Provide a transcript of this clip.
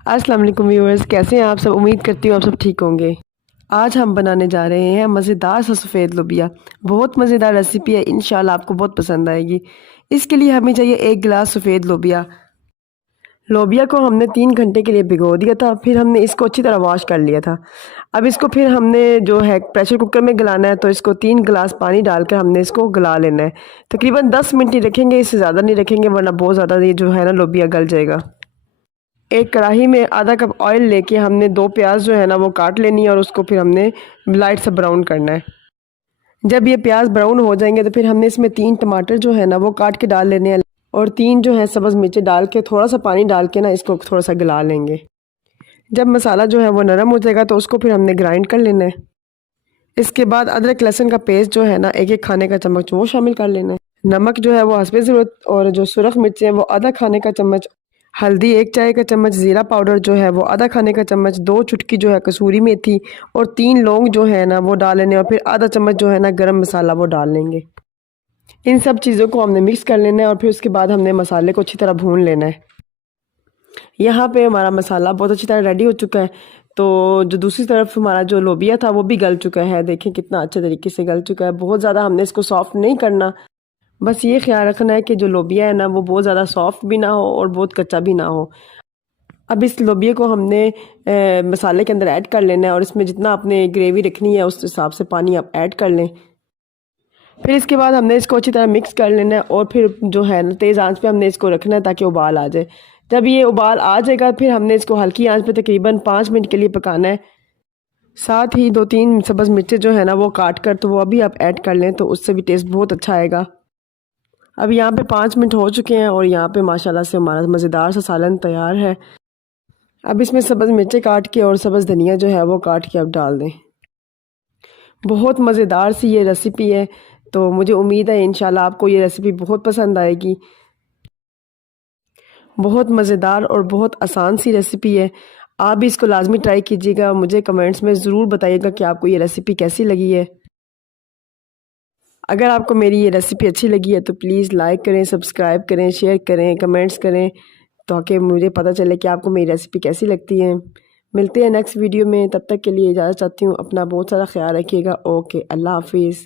अस्सलाम वालेकुम व्यूअर्स, कैसे हैं आप सब। उम्मीद करती हूँ आप सब ठीक होंगे। आज हम बनाने जा रहे हैं मज़ेदार सा सफ़ेद लोबिया। बहुत मज़ेदार रेसिपी है, इंशाल्लाह आपको बहुत पसंद आएगी। इसके लिए हमें चाहिए 1 गिलास सफ़ेद लोबिया। लोबिया को हमने 3 घंटे के लिए भिगो दिया था, फिर हमने इसको अच्छी तरह वॉश कर लिया था। अब इसको फिर हमने जो है प्रेशर कुकर में गलाना है, तो इसको 3 गिलास पानी डालकर हमने इसको गला लेना है। तकरीबन 10 मिनट ही रखेंगे, इससे ज़्यादा नहीं रखेंगे वरना बहुत ज़्यादा ये जो है ना लोबिया गल जाएगा। एक कढ़ाई में आधा कप ऑयल लेके हमने 2 प्याज जो है ना वो काट लेनी है और उसको फिर हमने लाइट सा ब्राउन करना है। जब ये प्याज ब्राउन हो जाएंगे तो फिर हमने इसमें 3 टमाटर जो है ना वो काट के डाल लेने हैं और 3 जो है सब्ज़ मिर्ची डाल के थोड़ा सा पानी डाल के ना इसको थोड़ा सा गला लेंगे। जब मसाला जो है वो नरम हो जाएगा तो उसको फिर हमने ग्राइंड कर लेना है। इसके बाद अदरक लहसुन का पेस्ट जो है ना 1-1 खाने का चम्मच वो शामिल कर लेना है। नमक जो है वो हस्बे ज़रूरत और जो सुरख मिर्ची है वो आधा खाने का चम्मच, हल्दी 1 चाय का चम्मच, ज़ीरा पाउडर जो है वो आधा खाने का चम्मच, 2 चुटकी जो है कसूरी मेथी और 3 लौंग जो है ना वो डाल लेने और फिर आधा चम्मच जो है ना गरम मसाला वो डाल लेंगे। इन सब चीज़ों को हमने मिक्स कर लेना है और फिर उसके बाद हमने मसाले को अच्छी तरह भून लेना है। यहाँ पे हमारा मसाला बहुत अच्छी तरह रेडी हो चुका है। तो जो दूसरी तरफ हमारा जो लोबिया था वो भी गल चुका है। देखें कितना अच्छे तरीके से गल चुका है। बहुत ज़्यादा हमने इसको सॉफ्ट नहीं करना, बस ये ख्याल रखना है कि जो लोबिया है ना वो बहुत ज़्यादा सॉफ्ट भी ना हो और बहुत कच्चा भी ना हो। अब इस लोबिया को हमने मसाले के अंदर ऐड कर लेना है और इसमें जितना आपने ग्रेवी रखनी है उस हिसाब से पानी आप ऐड कर लें। फिर इसके बाद हमने इसको अच्छी तरह मिक्स कर लेना है और फिर जो है ना तेज़ आंच पे हमने इसको रखना है ताकि उबाल आ जाए। जब ये उबाल आ जाएगा फिर हमने इसको हल्की आंच पे तकरीबन 5 मिनट के लिए पकाना है। साथ ही 2-3 सब्ज़ मिर्चें जो है ना वो काट कर तो वो अभी आप ऐड कर लें, तो उससे भी टेस्ट बहुत अच्छा आएगा। अब यहाँ पे 5 मिनट हो चुके हैं और यहाँ पे माशाल्लाह से हमारा मज़ेदार सा सालन तैयार है। अब इसमें सब्ज़ मिर्चें काट के और सब्ज़ धनिया जो है वो काट के अब डाल दें। बहुत मज़ेदार सी ये रेसिपी है, तो मुझे उम्मीद है इंशाल्लाह आपको ये रेसिपी बहुत पसंद आएगी। बहुत मज़ेदार और बहुत आसान सी रेसिपी है। आप भी इसको लाज़मी ट्राई कीजिएगा। मुझे कमेंट्स में ज़रूर बताइएगा कि आपको ये रेसिपी कैसी लगी है। अगर आपको मेरी ये रेसिपी अच्छी लगी है तो प्लीज़ लाइक करें, सब्सक्राइब करें, शेयर करें, कमेंट्स करें ताकि मुझे पता चले कि आपको मेरी रेसिपी कैसी लगती है। मिलते हैं नेक्स्ट वीडियो में, तब तक के लिए इजाज़त चाहती हूँ। अपना बहुत सारा ख्याल रखिएगा। ओके, अल्लाह हाफ़िज़।